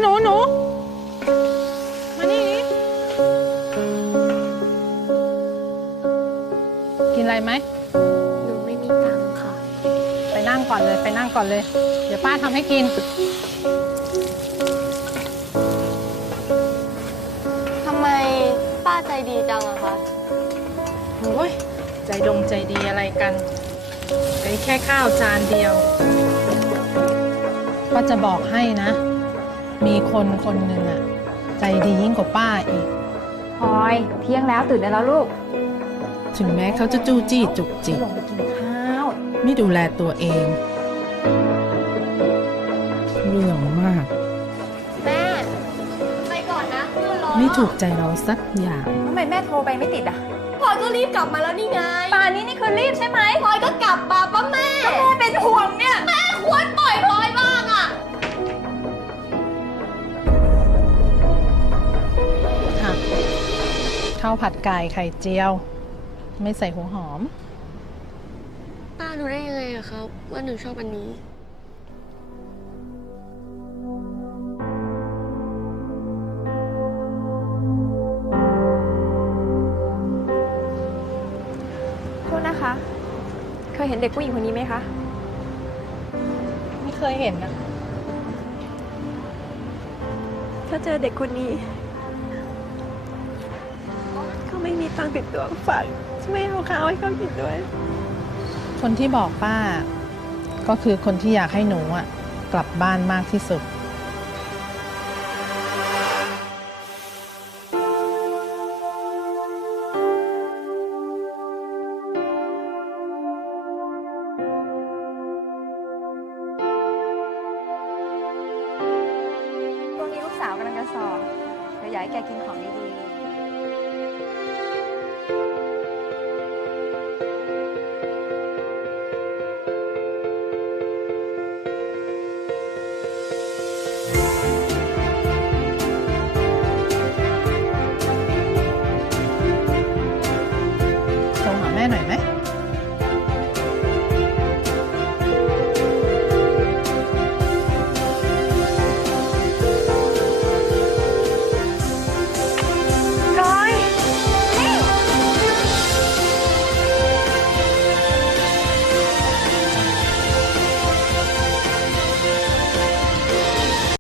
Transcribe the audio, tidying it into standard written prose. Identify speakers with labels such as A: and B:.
A: หนูมานี่กินอะไรไหม
B: หนูไม่มีตังค์ค่ะ
A: ไปนั่งก่อนเลยไปนั่งก่อนเลย เดี๋ยวป้าทำให้กิน
B: ทำไมป้าใจดีจังอะคะ
A: โอ้ยใจดีอะไรกันไปแค่ข้าวจานเดียวป้าจะบอกให้นะมีคนหนึ่งอะใจดียิ่งกว่าป้าอีก
C: พลอยเที่ยงแล้วตื่นได้แล้วลูก
A: ถึงแม้เขาจะจู้จี้จุกจิก
C: ลงไปกินข้าว
A: ไม่ดูแลตัวเองเรื่องมาก
B: แม่ไปก่อนนะเพื่อนรอ
A: ไม่ถูกใจเราสักอย่าง
C: ทำไมแม่โทรไปไม่ติดอ่ะ
B: พลอยก็รีบกลับมาแล้วนี่ไง
C: ป่านนี้นี่คือรีบใช่ไหม
B: พลอยก็กลับมาป้าแม่
C: แม่เป็นห่วงเนี่ย
B: แม่ควรปล่อยพลอยบ้างอะ
A: ค่ะข้าวผัดไก่ไข่เจียว ไม่ใส่หัวหอม
B: ป้ารู้ได้ยังไงอะครับว่าหนูชอบอันนี้
C: โทษนะคะ เคยเห็นเด็กผู้หญิงคนนี้ไหมคะ
A: ไม่เคยเห็นนะ
C: ถ้าเจอเด็กคนนี้เขาไม่มีตังค์ติดตัวฝากช่วยเอาข้าวให้เขากินด้วย
A: คนที่บอกป้าก็คือคนที่อยากให้หนูอ่ะกลับบ้านมากที่สุด
C: ช่วงนี้ลูกสาวกำลังจะสอบเดี๋ยวอยากให้แกกินของดีๆ